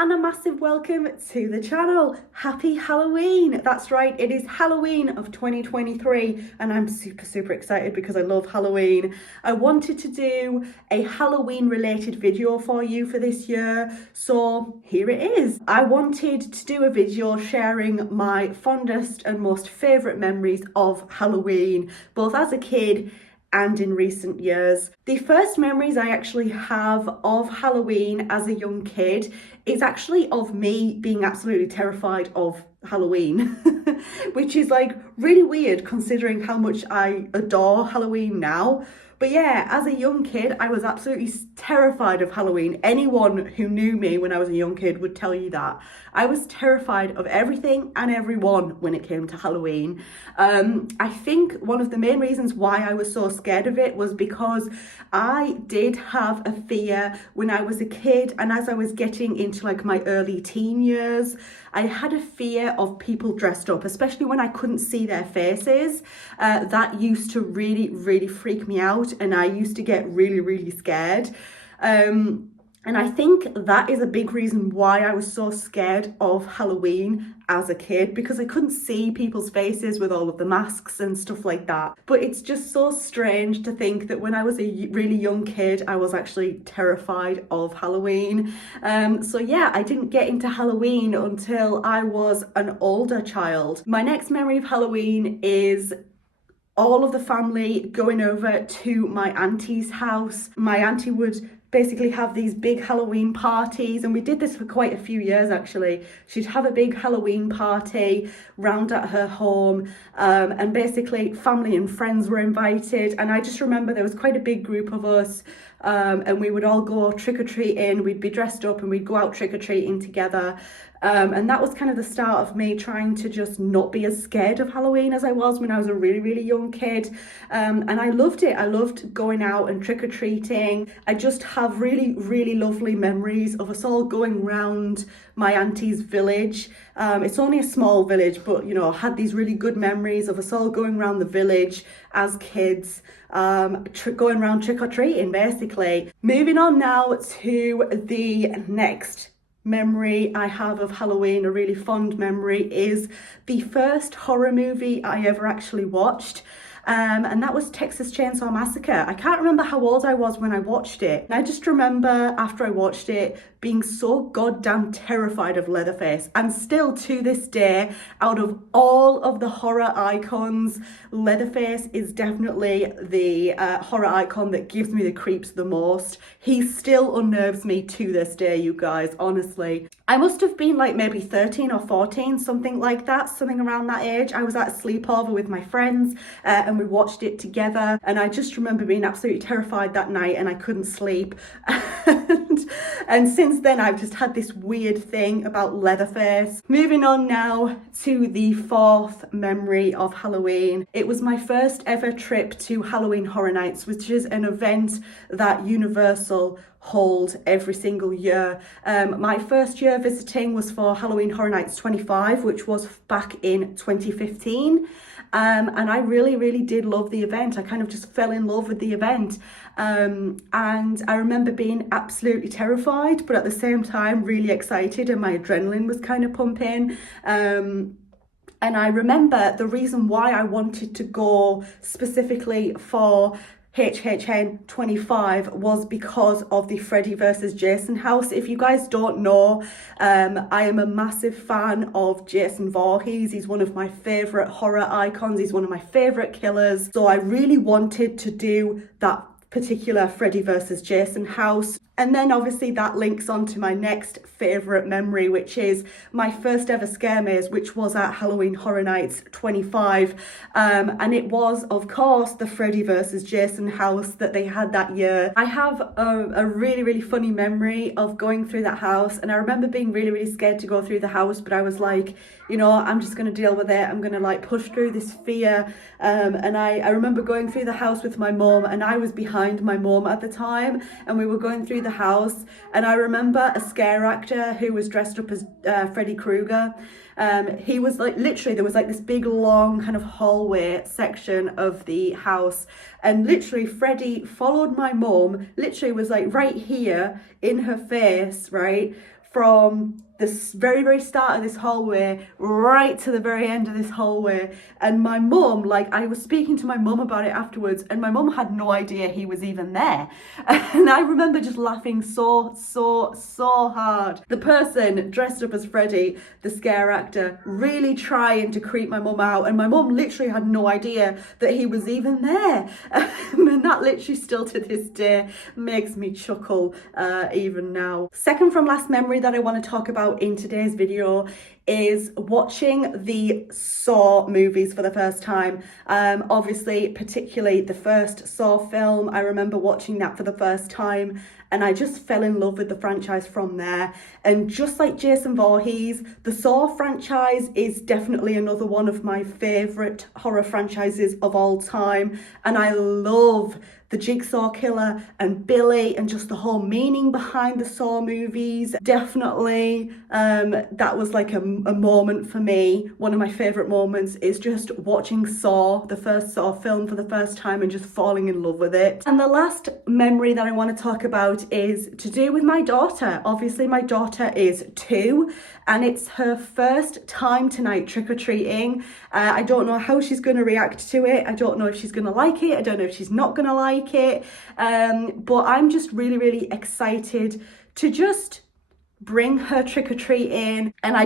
and a massive welcome to the channel. Happy Halloween. That's right, it is Halloween of 2023 and I'm super excited because I love Halloween. I wanted to do a Halloween related video for you for this year, so here it is. I wanted to do a video sharing my fondest and most favourite memories of Halloween, both as a kid and in recent years. The first memories I actually have of Halloween as a young kid is actually of me being absolutely terrified of Halloween, which is like really weird considering how much I adore Halloween now. But yeah, as a young kid, I was absolutely terrified of Halloween. Anyone who knew me when I was a young kid would tell you that. I was terrified of everything and everyone when it came to Halloween. I think one of the main reasons why I was so scared of it was because I did have a fear when I was a kid, and as I was getting into like my early teen years, I had a fear of people dressed up, especially when I couldn't see their faces. That used to really freak me out, and I used to get really scared. And I think that is a big reason why I was so scared of Halloween as a kid, because I couldn't see people's faces with all of the masks and stuff like that. But it's just so strange to think that when I was a really young kid, I was actually terrified of Halloween. So yeah, I didn't get into Halloween until I was an older child. My next memory of Halloween is all of the family going over to my auntie's house. My auntie would basically have these big Halloween parties, and we did this for quite a few years actually. She'd have a big Halloween party round at her home, and basically family and friends were invited, and I just remember there was quite a big group of us, and we would all go trick-or-treating. We'd be dressed up and we'd go out trick-or-treating together. And that was kind of the start of me trying to just not be as scared of Halloween as I was when I was a really young kid. And I loved it. I loved going out and trick-or-treating. I just have really lovely memories of us all going round my auntie's village. It's only a small village, but you know, I had these really good memories of us all going around the village as kids, going around trick-or-treating basically. Moving on now to the next memory I have of Halloween, a really fond memory, is the first horror movie I ever actually watched. And that was Texas Chainsaw Massacre. I can't remember how old I was when I watched it. And I just remember after I watched it being so goddamn terrified of Leatherface. And still to this day, out of all of the horror icons, Leatherface is definitely the horror icon that gives me the creeps the most. He still unnerves me to this day, you guys, honestly. I must have been like maybe 13 or 14, something like that, something around that age. I was at a sleepover with my friends and we watched it together, and I just remember being absolutely terrified that night and I couldn't sleep. And since then I've just had this weird thing about Leatherface. Moving on now to the fourth memory of Halloween. It was my first ever trip to Halloween Horror Nights, which is an event that Universal hold every single year. My first year visiting was for Halloween Horror Nights 25, which was back in 2015. And I really did love the event. I kind of just fell in love with the event. And I remember being absolutely terrified, but at the same time really excited, and my adrenaline was kind of pumping. And I remember the reason why I wanted to go specifically for HHN 25 was because of the Freddy versus Jason house. If you guys don't know, I am a massive fan of Jason Voorhees. He's one of my favourite horror icons. He's one of my favourite killers. So I really wanted to do that particular Freddy versus Jason house. And then obviously that links on to my next favourite memory, which is my first ever scare maze, which was at Halloween Horror Nights 25. And it was, of course, the Freddy versus Jason house that they had that year. I have a really funny memory of going through that house, and I remember being really scared to go through the house, but I was like, you know, I'm just going to deal with it. I'm going to like push through this fear. And I remember going through the house with my mom, and I was behind my mom at the time, and we were going through the house, and I remember a scare actor who was dressed up as Freddy Krueger. He was like, literally there was like this big long kind of hallway section of the house, and literally Freddy followed my mum, literally was like right here in her face, right, from the very, very start of this hallway right to the very end of this hallway. And my mum, like, I was speaking to my mum about it afterwards, and my mum had no idea he was even there. And I remember just laughing so hard. The person dressed up as Freddy, the scare actor, really trying to creep my mum out, and my mum literally had no idea that he was even there. And that literally still to this day makes me chuckle even now. Second from last memory that I want to talk about in today's video is watching the Saw movies for the first time. Obviously, particularly the first Saw film, I remember watching that for the first time, and I just fell in love with the franchise from there. And just like Jason Voorhees, the Saw franchise is definitely another one of my favourite horror franchises of all time, and I love the Jigsaw Killer and Billy and just the whole meaning behind the Saw movies. Definitely that was like a moment for me. One of my favourite moments is just watching Saw, the first Saw film, for the first time and just falling in love with it. And the last memory that I want to talk about is to do with my daughter. Obviously my daughter is 2 and it's her first time tonight trick-or-treating. I don't know how she's going to react to it. I don't know if she's going to like it. I don't know if she's not going to like it. But I'm just really excited to just bring her trick-or-treating, and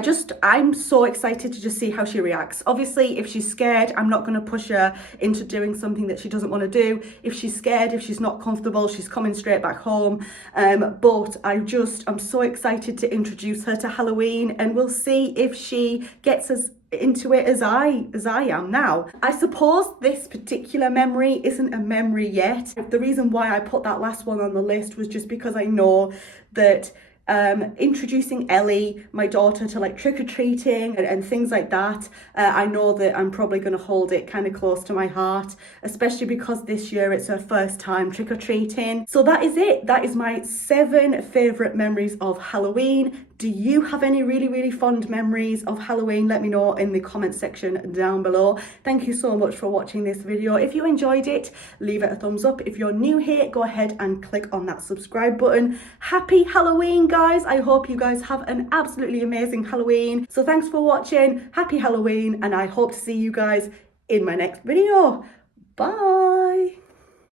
I'm so excited to just see how she reacts. Obviously, if she's scared, I'm not going to push her into doing something that she doesn't want to do. If she's scared, if she's not comfortable, she's coming straight back home. But I'm so excited to introduce her to Halloween, and we'll see if she gets as into it as I am now. I suppose this particular memory isn't a memory yet. The reason why I put that last one on the list was just because I know that introducing Ellie, my daughter, to like trick-or-treating and things like that, I know that I'm probably going to hold it kind of close to my heart, especially because this year it's her first time trick-or-treating. So that is it. That is my 7 favourite memories of Halloween. Do you have any really fond memories of Halloween? Let me know in the comment section down below. Thank you so much for watching this video. If you enjoyed it, leave it a thumbs up. If you're new here, go ahead and click on that subscribe button. Happy Halloween, guys. I hope you guys have an absolutely amazing Halloween. So thanks for watching. Happy Halloween, and I hope to see you guys in my next video. Bye.